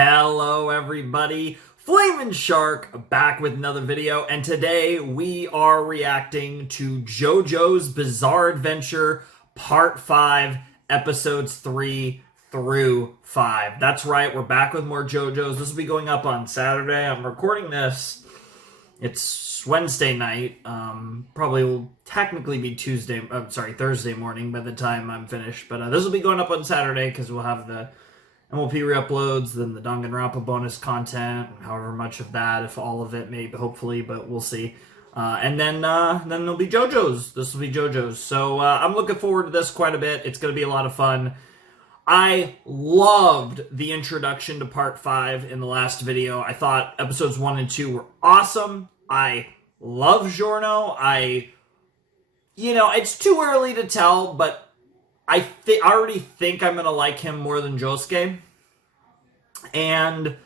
Hello everybody, Flamin' Shark back with another video, and today we are reacting to JoJo's Bizarre Adventure Part 5, Episodes 3 through 5. That's right, we're back with more JoJo's. This will be going up on Saturday. I'm recording this. It's Wednesday night. Probably will technically be Thursday morning by the time I'm finished. But this will be going up on Saturday because we'll have the MLP re-uploads, then the Danganronpa bonus content, however much of that, if all of it, maybe, hopefully, but we'll see. And then there'll be JoJo's. This will be JoJo's. So I'm looking forward to this quite a bit. It's going to be a lot of fun. I loved the introduction to Part 5 in the last video. I thought episodes 1 and 2 were awesome. I love Giorno. It's too early to tell, but I already think I'm going to like him more than Josuke. And,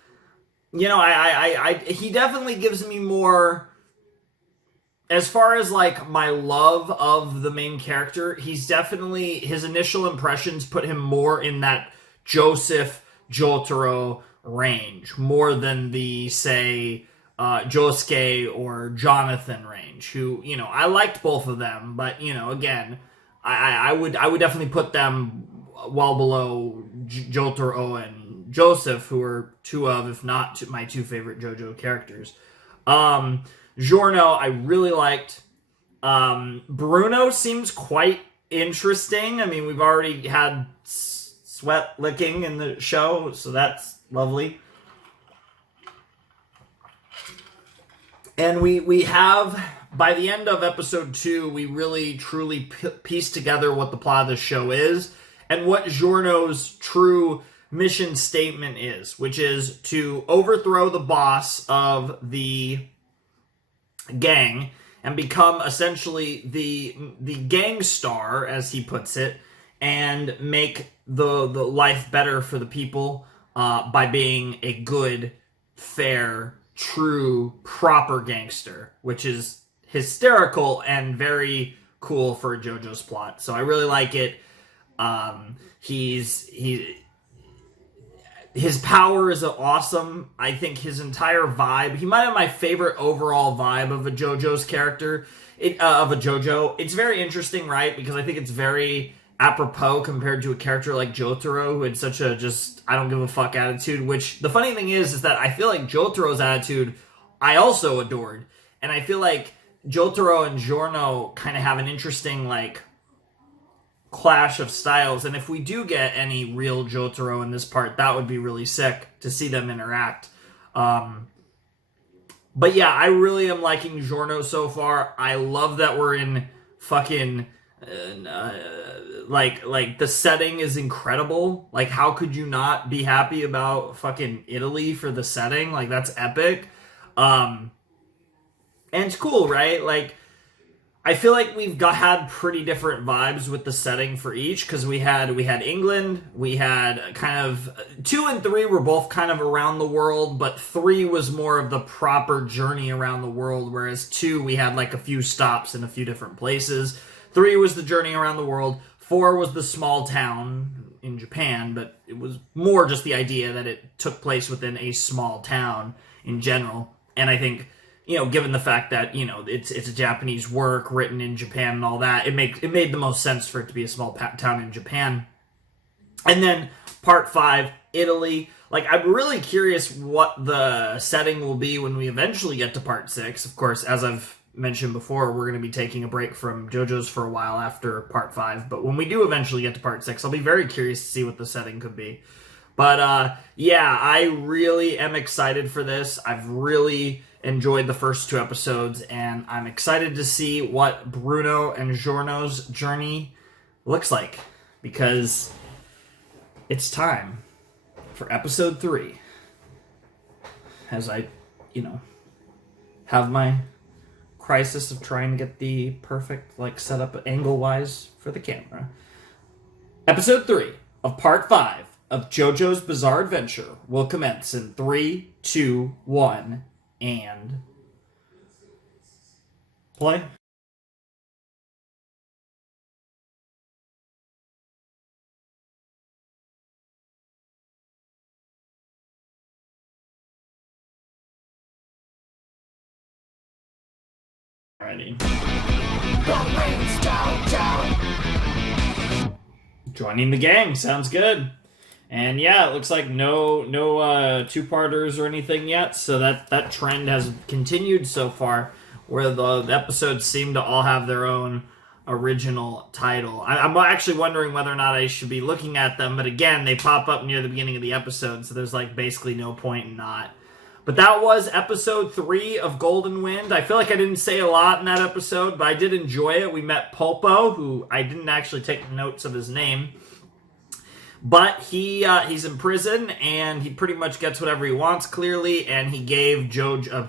he definitely gives me more, as far as, like, my love of the main character, his initial impressions put him more in that Joseph Jotaro range, more than the, say, Josuke or Jonathan range, who, I liked both of them, but, again, I would definitely put them well below Jotaro and Joseph, who are two of, if not my two favorite JoJo characters. Giorno, I really liked. Bruno seems quite interesting. I mean, we've already had sweat licking in the show, so that's lovely. And we have, by the end of episode 2, we really truly pieced together what the plot of the show is and what Giorno's true mission statement is, which is to overthrow the boss of the gang and become essentially the gang star, as he puts it, and make the life better for the people by being a good, fair, true, proper gangster, which is hysterical and very cool for JoJo's plot. So I really like it. His power is awesome. I think his entire vibe, he might have my favorite overall vibe of a JoJo's character, of a JoJo. It's very interesting, right? Because I think it's very apropos compared to a character like Jotaro, who had such a I don't give a fuck attitude, which the funny thing is that I feel like Jotaro's attitude I also adored. And I feel like Jotaro and Giorno kind of have an interesting, like, clash of styles. And if we do get any real Jotaro in this part, that would be really sick to see them interact. But yeah, I really am liking Giorno so far. I love that we're in fucking... like the setting is incredible. Like, how could you not be happy about fucking Italy for the setting? Like, that's epic. And it's cool, right? Like, I feel like we've had pretty different vibes with the setting for each, because we had England, we had kind of 2 and 3 were both kind of around the world, but 3 was more of the proper journey around the world, whereas 2 we had like a few stops in a few different places. 3 was the journey around the world. 4 was the small town in Japan, but it was more just the idea that it took place within a small town in general. And I think, given the fact that, it's a Japanese work written in Japan and all that, it made the most sense for it to be a small town in Japan. And then Part 5, Italy. Like, I'm really curious what the setting will be when we eventually get to Part 6. Of course, as I've mentioned before, we're going to be taking a break from JoJo's for a while after Part 5, but when we do eventually get to Part 6, I'll be very curious to see what the setting could be. But, yeah, I really am excited for this. I've really enjoyed the first 2 episodes, and I'm excited to see what Bruno and Giorno's journey looks like, because it's time for Episode 3, as I, have my crisis of trying to get the perfect, setup angle-wise for the camera. Episode 3 of Part 5 of JoJo's Bizarre Adventure will commence in 3, 2, 1, and play. Alrighty. Joining the gang sounds good. And yeah, it looks like no two-parters or anything yet, so that trend has continued so far, where the episodes seem to all have their own original title. I'm actually wondering whether or not I should be looking at them, but again, they pop up near the beginning of the episode, so there's like basically no point in not. But that was episode 3 of Golden Wind. I feel like I didn't say a lot in that episode, but I did enjoy it. We met Polpo, who I didn't actually take notes of his name. But he's in prison, and he pretty much gets whatever he wants, clearly, and he gave JoJo...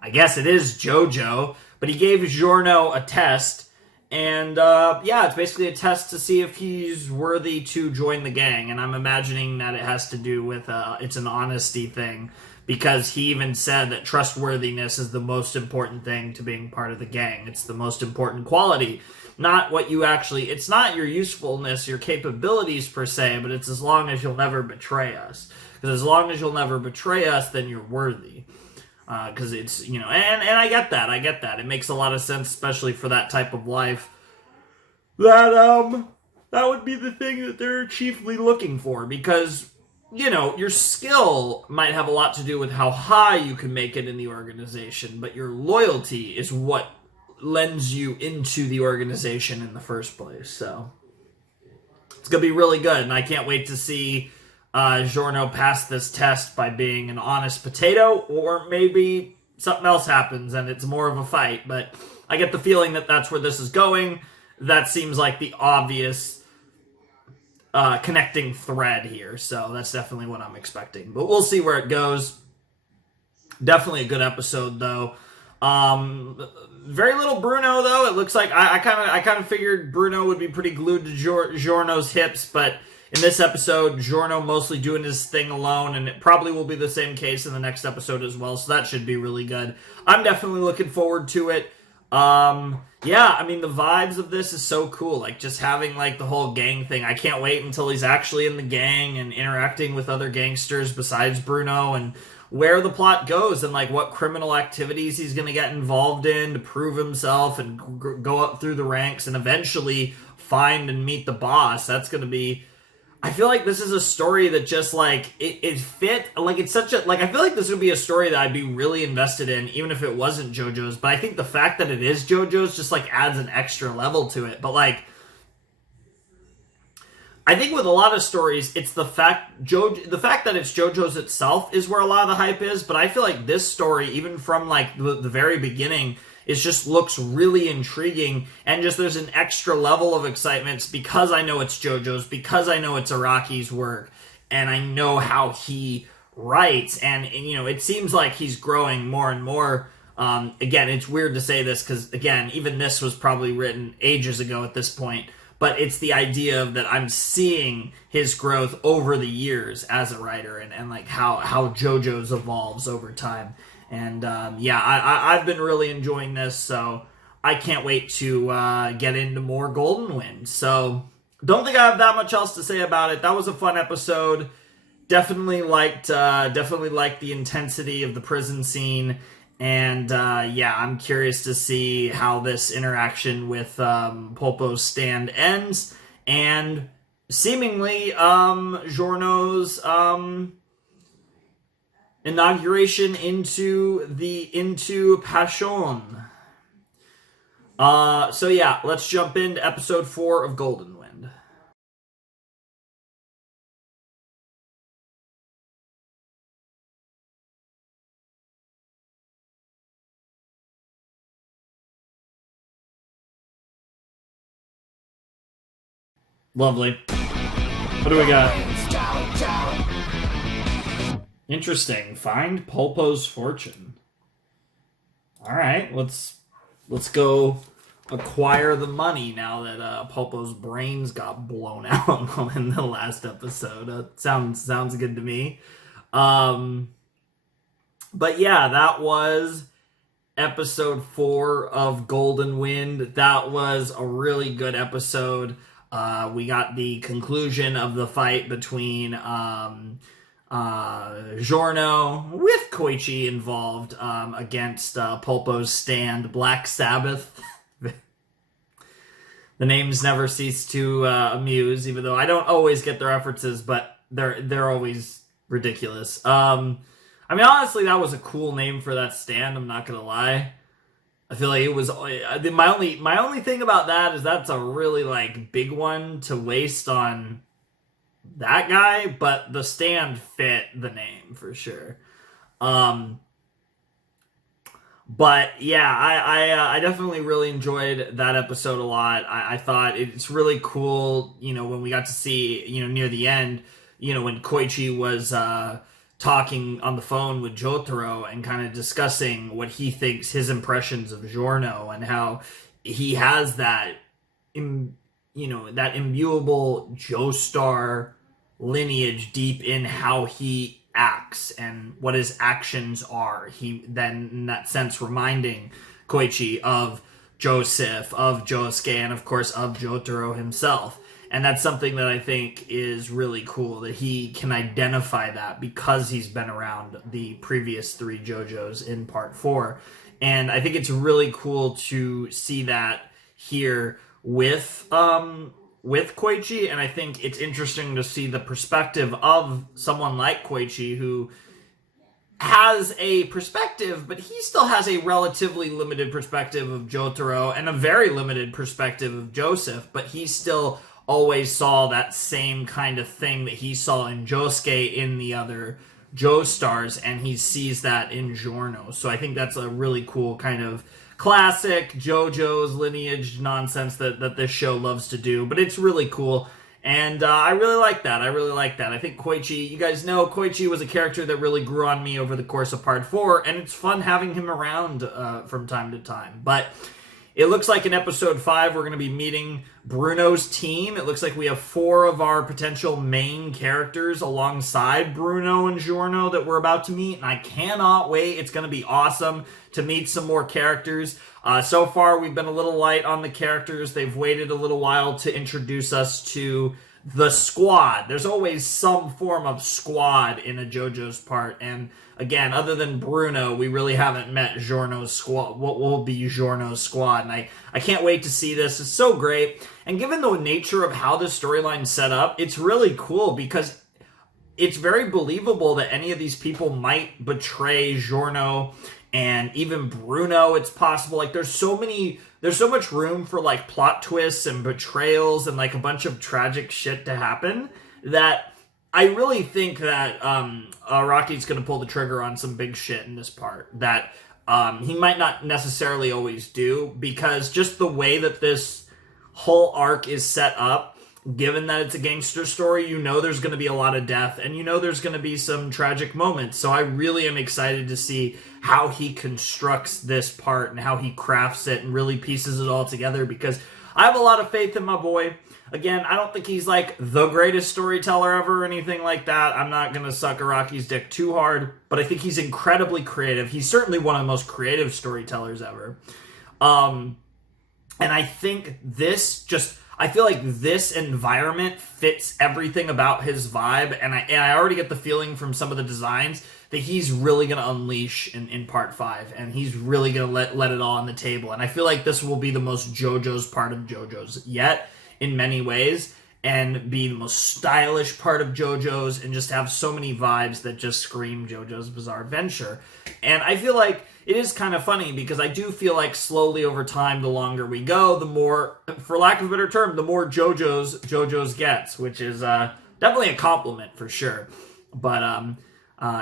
I guess it is JoJo, but he gave Giorno a test, and yeah, it's basically a test to see if he's worthy to join the gang, and I'm imagining that it has to do with, it's an honesty thing, because he even said that trustworthiness is the most important thing to being part of the gang. It's the most important quality. Not what you actually... It's not your usefulness, your capabilities per se, but it's as long as you'll never betray us. Because as long as you'll never betray us, then you're worthy. Because it's, you know... And I get that. It makes a lot of sense, especially for that type of life. That would be the thing that they're chiefly looking for. Because, you know, your skill might have a lot to do with how high you can make it in the organization. But your loyalty is what lends you into the organization in the first place. So it's gonna be really good, and I can't wait to see Giorno pass this test by being an honest potato, or maybe something else happens and it's more of a fight. But I get the feeling that that's where this is going. That seems like the obvious connecting thread here, so that's definitely what I'm expecting, but we'll see where it goes. Definitely a good episode, though. Very little Bruno, though. It looks like I kind of figured Bruno would be pretty glued to Giorno's hips, but in this episode, Giorno mostly doing his thing alone, and it probably will be the same case in the next episode as well, so that should be really good. I'm definitely looking forward to it. Yeah, I mean, the vibes of this is so cool, like, just having, like, the whole gang thing. I can't wait until he's actually in the gang and interacting with other gangsters besides Bruno, and where the plot goes and like what criminal activities he's going to get involved in to prove himself and go up through the ranks and eventually find and meet the boss. That's going to be... I feel like this is a story that just like it fit, like it's such a, like I feel like this would be a story that I'd be really invested in even if it wasn't JoJo's, but I think the fact that it is JoJo's just like adds an extra level to it. But like I think with a lot of stories, it's the fact that it's JoJo's itself is where a lot of the hype is, but I feel like this story, even from like the very beginning, it just looks really intriguing, and just there's an extra level of excitement because I know it's JoJo's, because I know it's Araki's work, and I know how he writes, and you know, it seems like he's growing more and more. Again, it's weird to say this because, again, even this was probably written ages ago at this point, but it's the idea of that I'm seeing his growth over the years as a writer, and like how JoJo's evolves over time. And yeah, I've been really enjoying this, so I can't wait to get into more Golden Wind. So don't think I have that much else to say about it. That was a fun episode. Definitely liked the intensity of the prison scene. And yeah, I'm curious to see how this interaction with Polpo's stand ends, and seemingly Giorno's inauguration into Passion. So yeah, let's jump into episode 4 of Golden Wind. Lovely. What do we got? Interesting. Find Polpo's fortune. Alright, let's go acquire the money now that Polpo's brains got blown out in the last episode. Sounds good to me. But yeah, that was episode 4 of Golden Wind. That was a really good episode. We got the conclusion of the fight between Giorno with Koichi involved against Polpo's stand, Black Sabbath. The names never cease to amuse, even though I don't always get the references, but they're always ridiculous. I mean, honestly, that was a cool name for that stand. I'm not gonna lie. I feel like it was my only thing about that is that's a really like big one to waste on that guy, but the stand fit the name for sure. But yeah, I definitely really enjoyed that episode a lot. I thought it's really cool, when we got to see, near the end, when Koichi was talking on the phone with Jotaro and kind of discussing what he thinks his impressions of Giorno and how he has that, that imbuable Joestar lineage deep in how he acts and what his actions are. He then, in that sense, reminding Koichi of Joseph, of Josuke, and of course of Jotaro himself. And that's something that I think is really cool, that he can identify that because he's been around the previous 3 JoJo's in part 4. And I think it's really cool to see that here with Koichi, and I think it's interesting to see the perspective of someone like Koichi who has a perspective, but he still has a relatively limited perspective of Jotaro and a very limited perspective of Joseph, but he still always saw that same kind of thing that he saw in Josuke in the other Joestars, and he sees that in Giorno. So I think that's a really cool kind of classic JoJo's lineage nonsense that this show loves to do, but it's really cool, and I really like that. I think Koichi, you guys know, Koichi was a character that really grew on me over the course of part 4, and it's fun having him around from time to time. But it looks like in episode 5 we're going to be meeting Bruno's team. It looks like we have 4 of our potential main characters alongside Bruno and Giorno that we're about to meet, and I cannot wait. It's going to be awesome to meet some more characters. So far, we've been a little light on the characters. They've waited a little while to introduce us to the squad. There's always some form of squad in a JoJo's part, and again, other than Bruno, we really haven't met Giorno's squad, what will be Giorno's squad, and I can't wait to see this. It's so great, and given the nature of how the storyline's set up, it's really cool because it's very believable that any of these people might betray Giorno, and even Bruno, it's possible. Like, there's so much room for, like, plot twists and betrayals and, like, a bunch of tragic shit to happen that I really think that Araki's going to pull the trigger on some big shit in this part that he might not necessarily always do, because just the way that this whole arc is set up, given that it's a gangster story, there's going to be a lot of death, and there's going to be some tragic moments. So I really am excited to see how he constructs this part and how he crafts it and really pieces it all together, because I have a lot of faith in my boy. Again, I don't think he's like the greatest storyteller ever or anything like that. I'm not going to suck Araki's dick too hard, but I think he's incredibly creative. He's certainly one of the most creative storytellers ever. And I think I feel like this environment fits everything about his vibe, and I already get the feeling from some of the designs that he's really going to unleash in part 5, and he's really going to let it all on the table. And I feel like this will be the most JoJo's part of JoJo's yet, in many ways, and be the most stylish part of JoJo's, and just have so many vibes that just scream JoJo's Bizarre Adventure. And I feel like it is kind of funny, because I do feel like slowly over time, the longer we go, the more, for lack of a better term, the more JoJo's gets, which is definitely a compliment for sure. But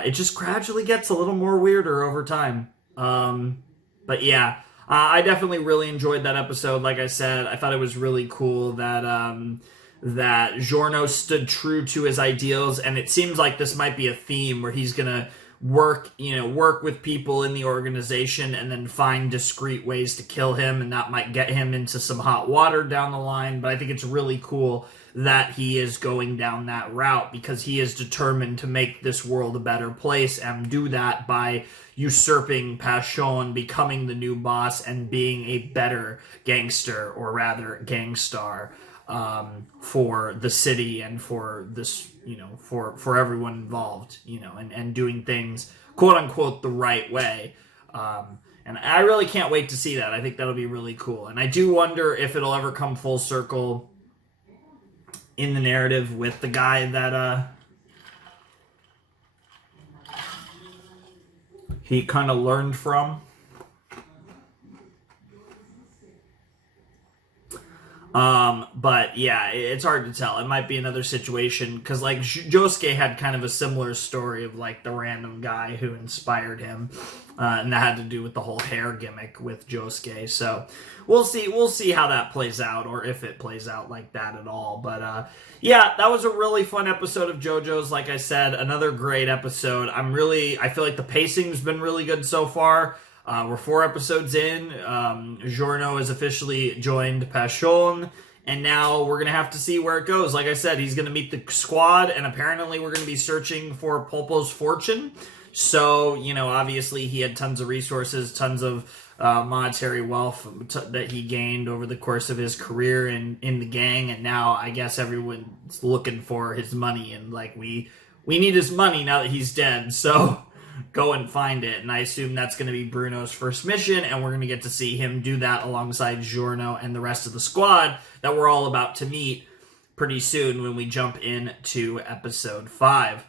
it just gradually gets a little more weirder over time. But yeah, I definitely really enjoyed that episode. Like I said, I thought it was really cool that Giorno stood true to his ideals, and it seems like this might be a theme where he's gonna work with people in the organization and then find discreet ways to kill him, and that might get him into some hot water down the line. But I think it's really cool that he is going down that route, because he is determined to make this world a better place, and do that by usurping Passion, becoming the new boss, and being a better gangster, or rather gangstar. for the city and for this, for everyone involved, and doing things, quote unquote, the right way. And I really can't wait to see that. I think that'll be really cool. And I do wonder if it'll ever come full circle in the narrative with the guy that he kind of learned from. But yeah, it's hard to tell. It might be another situation because like Josuke had kind of a similar story of like the random guy who inspired him, and that had to do with the whole hair gimmick with Josuke. So we'll see how that plays out, or if it plays out like that at all. But yeah, that was a really fun episode of JoJo's. Like I said, another great episode. I feel like the pacing's been really good so far. We're 4 episodes in. Giorno has officially joined Passion, and now we're going to have to see where it goes. Like I said, he's going to meet the squad, and apparently we're going to be searching for Polpo's fortune. So, obviously he had tons of resources, tons of monetary wealth that he gained over the course of his career in the gang, and now I guess everyone's looking for his money, and like we need his money now that he's dead, so go and find it. And I assume that's going to be Bruno's first mission, and we're going to get to see him do that alongside Giorno and the rest of the squad that we're all about to meet pretty soon when we jump into episode 5.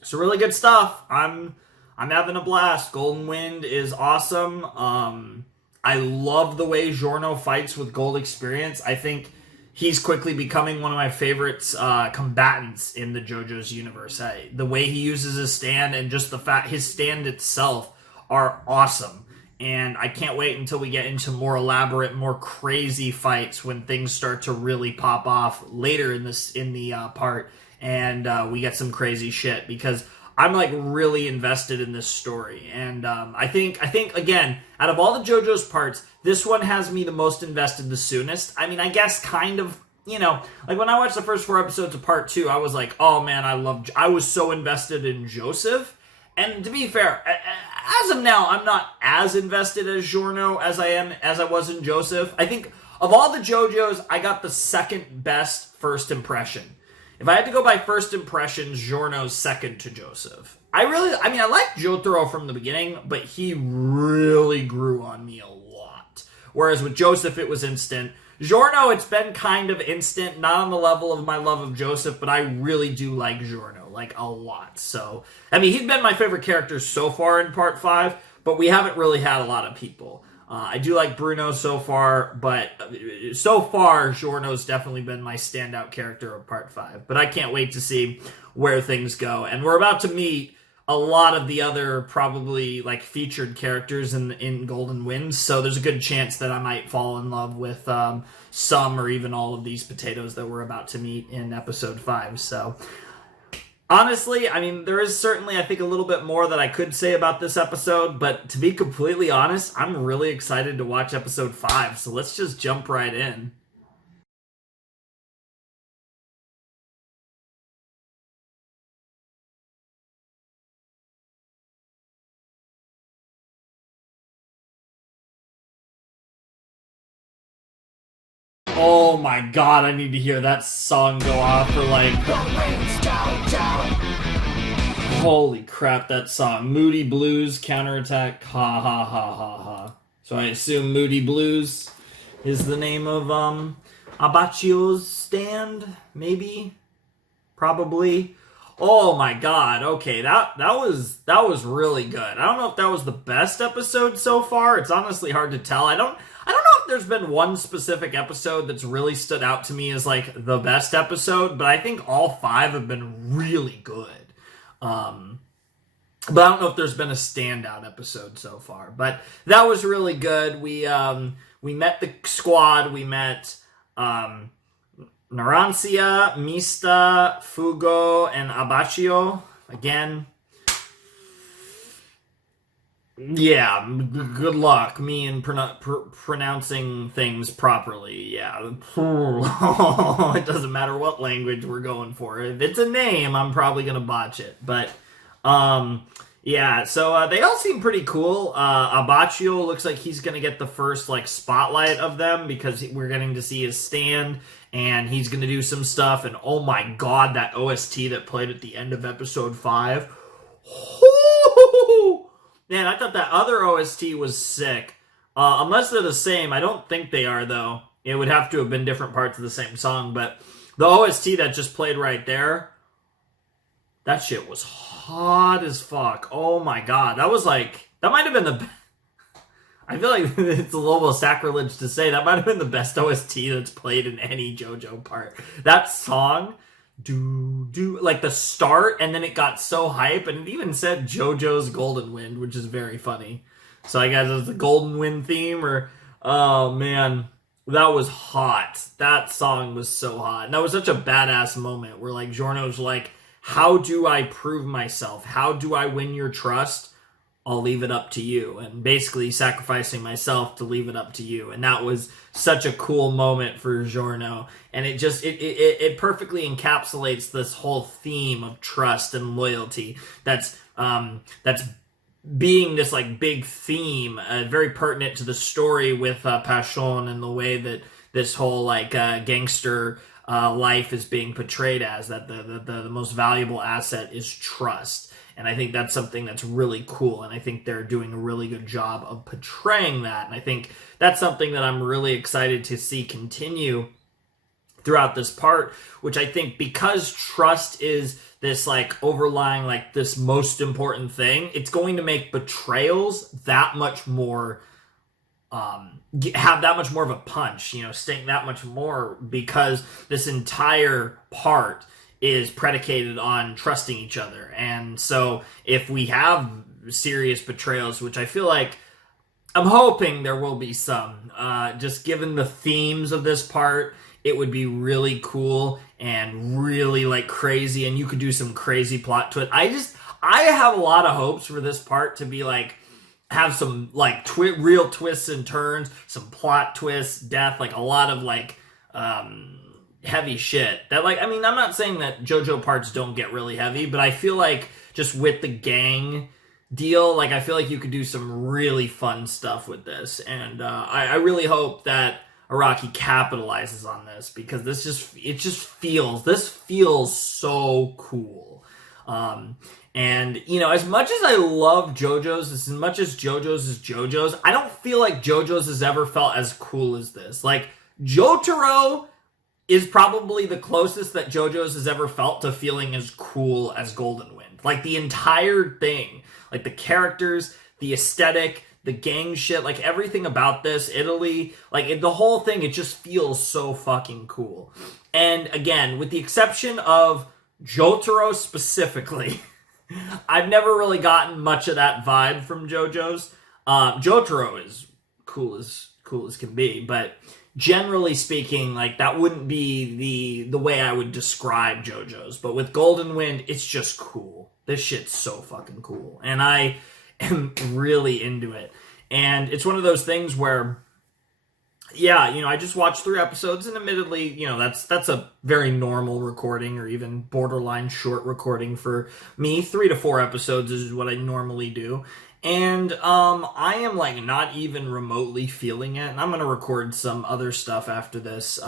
So really good stuff. I'm having a blast. Golden Wind is awesome. I love the way Giorno fights with Gold Experience. I think he's quickly becoming one of my favorites combatants in the JoJo's universe. The way he uses his stand and just the fact his stand itself are awesome. And I can't wait until we get into more elaborate, more crazy fights when things start to really pop off later in the part, and we get some crazy shit, because I'm like really invested in this story. And I think again, out of all the JoJo's parts, this one has me the most invested the soonest. I mean, I guess kind of, like when I watched the first 4 episodes of part 2, I was like, oh man, I was so invested in Joseph. And to be fair, as of now, I'm not as invested as Giorno as I was in Joseph. I think of all the JoJo's, I got the second best first impression. If I had to go by first impressions, Giorno's second to Joseph. I liked Jotaro from the beginning, but he really grew on me a lot. Whereas with Joseph, it was instant. Giorno, it's been kind of instant, not on the level of my love of Joseph, but I really do like Giorno, like a lot. So, he's been my favorite character so far in part 5, but we haven't really had a lot of people. I do like Bruno so far, but so far, Giorno's definitely been my standout character of part 5. But I can't wait to see where things go. And we're about to meet a lot of the other probably like featured characters in Golden Winds, so there's a good chance that I might fall in love with some or even all of these potatoes that we're about to meet in episode 5. So honestly, there is certainly, I think, a little bit more that I could say about this episode, but to be completely honest, I'm really excited to watch episode 5, so let's just jump right in. Oh my god, I need to hear that song go off for like... Holy crap, that song. Moody Blues, Counterattack, ha ha ha ha ha. So I assume Moody Blues is the name of Abachio's stand, maybe? Probably. Oh my god, okay, that was really good. I don't know if that was the best episode so far. It's honestly hard to tell. I don't know if there's been one specific episode that's really stood out to me as like the best episode, but I think all 5 have been really good. But I don't know if there's been a standout episode so far, but that was really good. We met the squad. We met Narancia, Mista, Fugo, and Abachio. Again, yeah, good luck. Me in pronouncing things properly. Yeah. It doesn't matter what language we're going for. If it's a name, I'm probably going to botch it. But, Yeah, so they all seem pretty cool. Abaccio looks like he's gonna get the first like spotlight of them because we're getting to see his stand, and he's gonna do some stuff. And oh my god, that OST that played at the end of episode 5. Man, I thought that other OST was sick. Unless they're the same, I don't think they are though. It would have to have been different parts of the same song, but the OST that just played right there, that shit was hot as fuck. Oh my god. That was like, that might have been the I feel like it's a little sacrilege to say that might have been the best OST that's played in any JoJo part. That song, like the start, and then it got so hype, and it even said JoJo's Golden Wind, which is very funny. So I guess it's the Golden Wind theme, or, oh man, that was hot. That song was so hot. And that was such a badass moment where like Giorno's like, how do I prove myself? How do I win your trust? I'll leave it up to you. And basically sacrificing myself to leave it up to you. And that was such a cool moment for Giorno. And it just, it perfectly encapsulates this whole theme of trust and loyalty. That's being this like big theme, very pertinent to the story with Passion and the way that this whole like gangster life is being portrayed as, that the most valuable asset is trust. And I think that's something that's really cool, and I think they're doing a really good job of portraying that. And I think that's something that I'm really excited to see continue throughout this part, which I think, because trust is this like overlying, like this most important thing, it's going to make betrayals that much more have that much more of a punch, sting that much more, because this entire part is predicated on trusting each other. And so if we have serious betrayals, which I feel like, I'm hoping there will be some, just given the themes of this part, it would be really cool and really like crazy, and you could do some crazy plot twist. I have a lot of hopes for this part to be like, have some like real twists and turns, some plot twists, death, like a lot of like heavy shit. That like, I mean, I'm not saying that JoJo parts don't get really heavy, but I feel like just with the gang deal, like I feel like you could do some really fun stuff with this, and I really hope that Araki capitalizes on this, because this feels so cool. And, as much as I love JoJo's, as much as JoJo's is JoJo's, I don't feel like JoJo's has ever felt as cool as this. Like, Jotaro is probably the closest that JoJo's has ever felt to feeling as cool as Golden Wind. Like, the entire thing, like the characters, the aesthetic, the gang shit, like everything about this, Italy, like the whole thing, it just feels so fucking cool. And again, with the exception of Jotaro specifically, I've never really gotten much of that vibe from JoJo's. Jotaro is cool as can be, but generally speaking, like that wouldn't be the way I would describe JoJo's. But with Golden Wind, it's just cool. This shit's so fucking cool, and I am really into it. And it's one of those things where, yeah, I just watched 3 episodes, and admittedly, that's a very normal recording, or even borderline short recording for me. 3 to 4 episodes is what I normally do. And I am like not even remotely feeling it. And I'm gonna record some other stuff after this.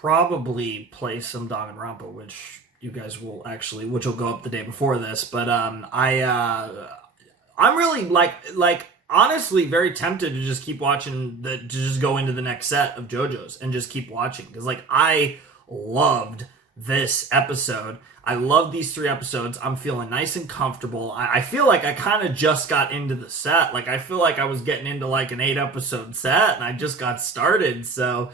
Probably play some Danganronpa, which you guys will actually, which will go up the day before this. But I'm really like honestly very tempted to just keep watching, to just go into the next set of JoJo's and just keep watching, because like I loved this episode. I love these 3 episodes. I'm feeling nice and comfortable. I feel like I kind of just got into the set. Like I feel like I was getting into like an 8 episode set, and I just got started. So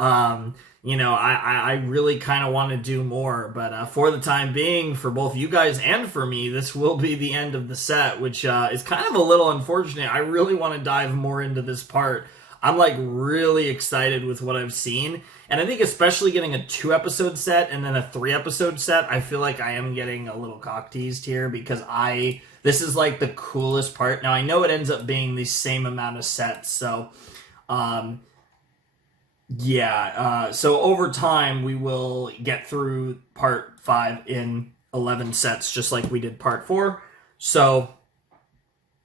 I really kind of want to do more, but for the time being, for both you guys and for me, this will be the end of the set, which is kind of a little unfortunate. I really want to dive more into this part. I'm like really excited with what I've seen, and I think especially getting a 2 episode set and then a 3 episode set, I feel like I am getting a little cock teased here, because this is like the coolest part. Now I know it ends up being the same amount of sets, so so over time we will get through part 5 in 11 sets just like we did part 4. So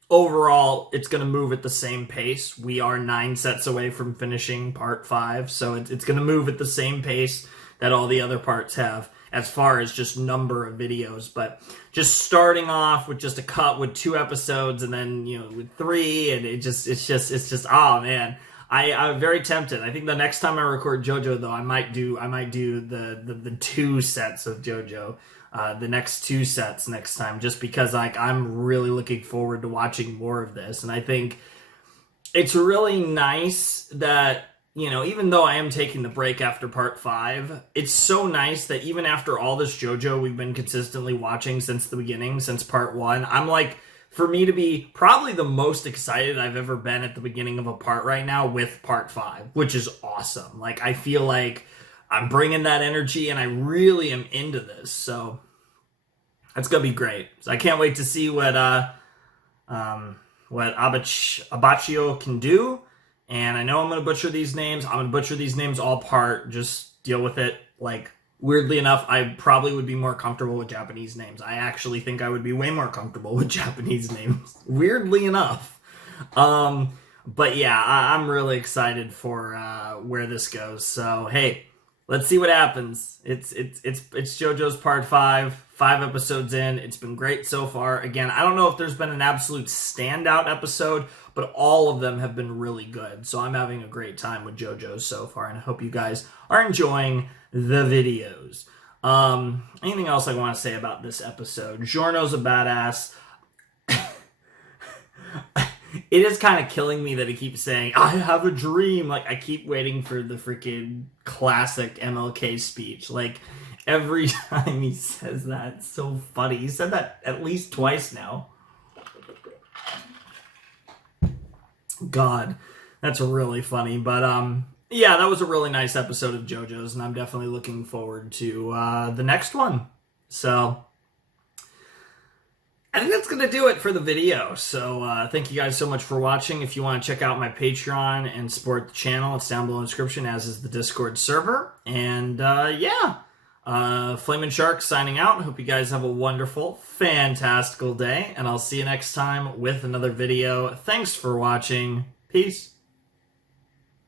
overall, it's going to move at the same pace. We are 9 sets away from finishing part 5, so it's going to move at the same pace that all the other parts have as far as just number of videos. But just starting off with just a cut with 2 episodes and then, you know, with 3, and it's just oh man. I'm very tempted. I think the next time I record JoJo, though, I might do the 2 sets of JoJo, the next 2 sets next time, just because like I'm really looking forward to watching more of this. And I think it's really nice that, you know, even though I am taking the break after part 5, it's so nice that even after all this JoJo we've been consistently watching since the beginning, since part 1, I'm like, for me to be probably the most excited I've ever been at the beginning of a part right now with part 5, which is awesome. Like, I feel like I'm bringing that energy and I really am into this. So that's going to be great. So I can't wait to see what Abacchio can do. And I know I'm going to butcher these names. I'm going to butcher these names all part. Just deal with it. Like, weirdly enough, I probably would be more comfortable with Japanese names. I actually think I would be way more comfortable with Japanese names. Weirdly enough. But yeah, I'm really excited for where this goes. So hey, let's see what happens. It's JoJo's part 5 episodes in. It's been great so far. Again, I don't know if there's been an absolute standout episode, but all of them have been really good. So I'm having a great time with JoJo's so far, and I hope you guys are enjoying the videos. Anything else I want to say about this episode? Giorno's a badass. It is kind of killing me that he keeps saying, I have a dream. Like, I keep waiting for the freaking classic MLK speech. Like, every time he says that, it's so funny. He said that at least twice now. God, that's really funny. But, yeah, that was a really nice episode of JoJo's, and I'm definitely looking forward to the next one. So I think that's going to do it for the video. So thank you guys so much for watching. If you want to check out my Patreon and support the channel, it's down below in the description, as is the Discord server. And yeah, Flamin' Shark signing out. Hope you guys have a wonderful, fantastical day, and I'll see you next time with another video. Thanks for watching. Peace.